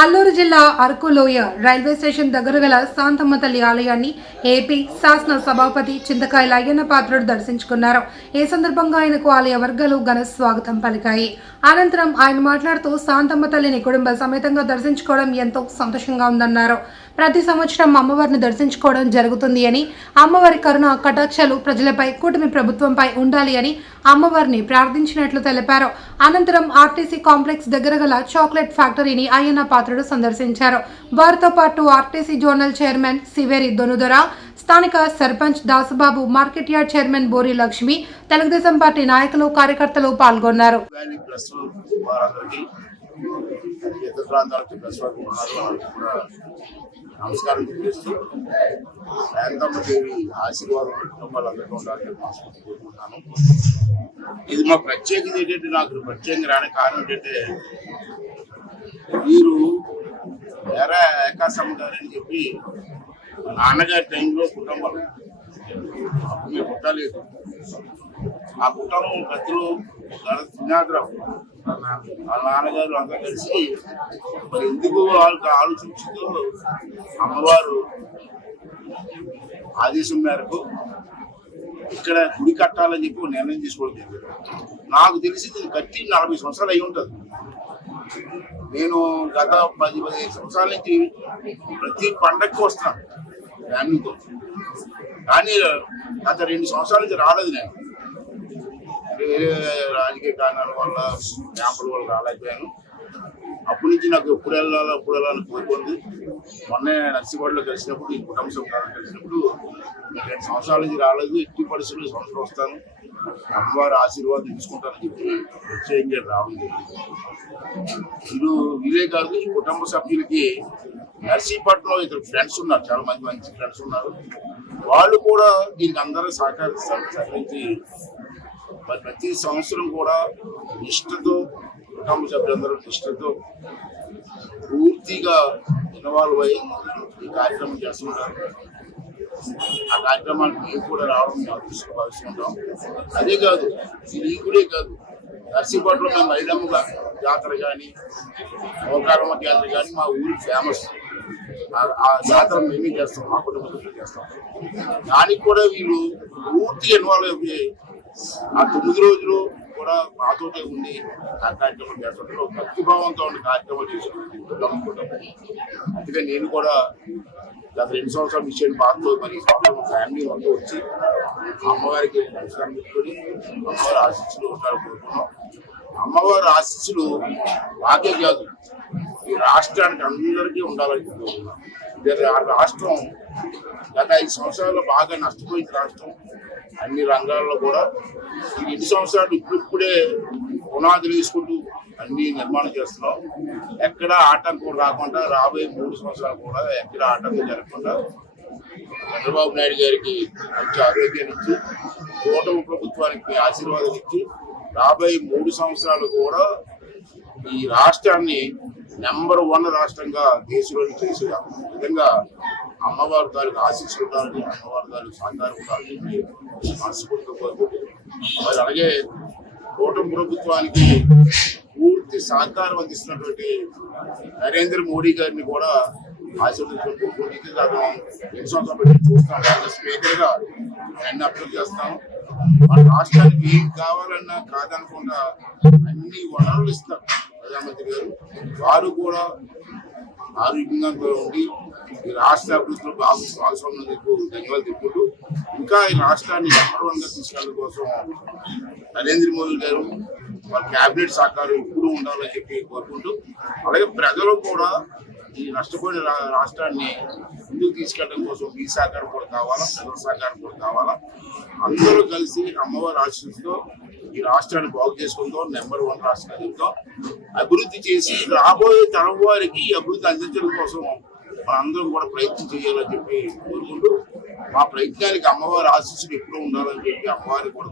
అల్లూరు జిల్లా అరకులోయ railway station దగ్గర గల శాంతమ్మ తల్లి ఆలయాన్ని ఏపీ శాసన సభాపతి చింతకాయల అయ్యన్న పాత్రుడు దర్శించుకున్నారు. ఈ సందర్భంగా ఆయనకు ఆలయ వర్గాలు ఘన స్వాగతం పలికాయి. అనంతరం ఆయన మాట్లాడుతూ శాంతమ్మ తల్లిని కుటుంబ సమేతంగా దర్శించుకోవడం ఎంతో సంతోషంగా ఉందన్నారు. ప్రతి సంవత్సరం అమ్మవారిని దర్శించుకోవడం జరుగుతుంది అని, అమ్మవారి కరుణ కటాక్షాలు ప్రజలపై, కూటమి ప్రభుత్వంపై ఉండాలి అని అమ్మవారిని ప్రార్థించినట్లు తెలిపారు. అనంతరం ఆర్టీసీ కాంప్లెక్స్ దగ్గర గల చాక్లెట్ ఫ్యాక్టరీని అయ్యన్న పాత్రుడు సందర్శించారు. వారితో పాటు RTC zonal chairman Siveri Donudora, స్థానిక sarpanch Dasubabu, market yard chairman Bori Lakshmi, Telugudesam party నాయకులు, కార్యకర్తలు పాల్గొన్నారు. నమస్కారం తెలియజేస్తూ శాంతమ్మ దేవి ఆశీర్వాదం కుటుంబాలందరికీ ఉండాలని కోరుకుంటున్నాను. ఇది మా ప్రత్యేకత ఏంటంటే, నాకు ప్రత్యేకంగా రాని కారణం ఏంటంటే, వీరు వేరే ఏకాశమ్మ గారు అని చెప్పి నాన్నగారి టైంలో కుటుంబం మేము పుట్టలేదు. ఆ కుటుంబం పెద్దలు శ్రీనాథరావు వాళ్ళ నాన్నగారు అందరూ కలిసి ఎందుకు వాళ్ళకి ఆలోచించుతూ అమ్మవారు ఆదేశం మేరకు ఇక్కడ గుడి కట్టాలని చెప్పి నిర్ణయం తీసుకోవడం జరిగింది. నాకు తెలిసి ఇది కట్టి 40 సంవత్సరాలు అయి ఉంటుంది. నేను గత 10-15 సంవత్సరాల నుంచి ప్రతి పండగకి వస్తాను ఫ్యామిలీతో, కానీ గత 2 సంవత్సరాల నుంచి రాలేదు. నేను రాజకీయ కారణాల వల్ల క్యాంపుల వల్ల రాలేకపోయాను. అప్పటి నుంచి నాకు ఎప్పుడు వెళ్ళాలని కోరుకుంది. మొన్నే నర్సిగూడలో కలిసినప్పుడు, ఈ కుటుంబ సభ్యులను కలిసినప్పుడు 2 సంవత్సరాల నుంచి రాలేదు, ఎట్టి పరిస్థితుల్లో సంవత్సరం వస్తాను, అమ్మవారి ఆశీర్వాదం తీసుకుంటానని చెప్పి ప్రత్యేకంగా రావడం జరిగింది. వీరే కాదు, ఈ కుటుంబ సభ్యులకి నర్సీపట్నంలో ఇద్దరు ఫ్రెండ్స్ ఉన్నారు, చాలా మంచి ఫ్రెండ్స్ ఉన్నారు. వాళ్ళు కూడా దీనికి అందరూ సహకరించి మరి ప్రతి సంవత్సరం కూడా నిష్ఠతో, కుటుంబ సభ్యులందరూ నిష్ఠతో పూర్తిగా ఇన్వాల్వ్ అయ్యి ఈ కార్యక్రమం చేస్తుంటారు. ఆ కార్యక్రమానికి మేము కూడా రావడం అదృష్టంగా భావిస్తుంటాం. అదే కాదు, ఇది కూడా కాదు, నర్సీపట్నంలో మేము మైడమ్మ జాతర కానీ, మోకారమ్మ జాతర కానీ మా ఊరికి ఫేమస్. ఆ జాతర మేమే చేస్తాం, మా కుటుంబ సభ్యులు చేస్తాం. దానికి కూడా వీళ్ళు పూర్తిగా ఇన్వాల్వ్ అయిపోయి ఆ 9 రోజులు కూడా మాతోటే ఉండి ఆ కార్యక్రమం చేస్తుంటారు. భక్తిభావంతో ఉన్న కార్యక్రమాలు చేసుకుంటాం. అందుకే నేను కూడా గత 2 సంవత్సరాల విషయం బాధతో మరి సంవత్సరం ఫ్యామిలీ అంతా వచ్చి అమ్మవారికి నమస్కారం పెట్టుకొని అమ్మవారి ఆశీస్సులు ఉంటారు కోరుకున్నాం. అమ్మవారి ఆశీస్సులు నాకే కాదు, ఈ రాష్ట్రానికి అందరికీ ఉండాలని కోరుకున్నాం. రాష్ట్రం గత 5 సంవత్సరాల్లో బాగా నష్టపోయింది. రాష్ట్రం అన్ని రంగాల్లో కూడా ఈ 2 సంవత్సరాలు ఇప్పుడిప్పుడే పునాదులు వేసుకుంటూ అన్ని నిర్మాణం చేస్తున్నాం. ఎక్కడ ఆటంకం రాకుండా రాబోయే 3 సంవత్సరాలు కూడా ఎక్కడ ఆటంకం జరగకుండా చంద్రబాబు నాయుడు గారికి మంచి ఆరోగ్యాన్ని ఇచ్చి, కూటమి ప్రభుత్వానికి ఆశీర్వాదం ఇచ్చి రాబోయే 3 సంవత్సరాలు కూడా ఈ రాష్ట్రాన్ని నెంబర్ 1 రాష్ట్రంగా దేశంలో చేసే విధంగా అమ్మవారి తాలూకు ఆశీస్సులు ఉండాలని, అమ్మవారి తాలూకు సహకారం ఉండాలని మనస్ఫూర్తిగా కోరుకుంటున్నాం. మరి అలాగే కూటమి ప్రభుత్వానికి పూర్తి సహకారం అందిస్తున్నటువంటి నరేంద్ర మోడీ గారిని కూడా ఆశీర్వదించుకుంటూ దాకా 2 సంవత్సరాలు పెట్టి చూస్తాం. స్పీకర్గా ఆయన అప్రోచ్ చేస్తాం. మన రాష్ట్రానికి ఏం కావాలన్నా కాదనకుండా అన్ని వనరులు ఇస్తారు ప్రధానమంత్రి గారు. వారు కూడా ఆరోగ్యంగా ఉండి ఈ రాష్ట్ర అభివృద్ధిలో భాగస్వామ్యం ధన్యవాదాలు చెప్పుకుంటూ, ఇంకా ఈ రాష్ట్రాన్ని నెంబర్ 1గా తీసుకెళ్ళడం కోసం నరేంద్ర మోదీ గారు వాళ్ళ క్యాబినెట్ సహకారం ఎప్పుడూ ఉండాలని చెప్పి కోరుకుంటూ, అలాగే ప్రజలు కూడా ఈ నష్టపోయిన రాష్ట్రాన్ని ముందుకు తీసుకెళ్ళడం కోసం మీ సహకారం కూడా కావాలా, ప్రజల సహకారం కూడా కావాలా. అందరూ కలిసి అమ్మవారి ఆశీస్సుతో ఈ రాష్ట్రాన్ని బాగు చేసుకుంటాం, నెంబర్ 1 రాష్ట్రంగా చెప్తాం, అభివృద్ధి చేసి రాబోయే తరం వారికి అభివృద్ధి అందించడం కోసం మనందరం కూడా ప్రయత్నం చేయాలని చెప్పి కోరుకుంటూ, మా ప్రయత్నానికి అమ్మవారి ఆశీస్సులు ఎప్పుడూ ఉండాలని చెప్పి అమ్మవారికి కూడా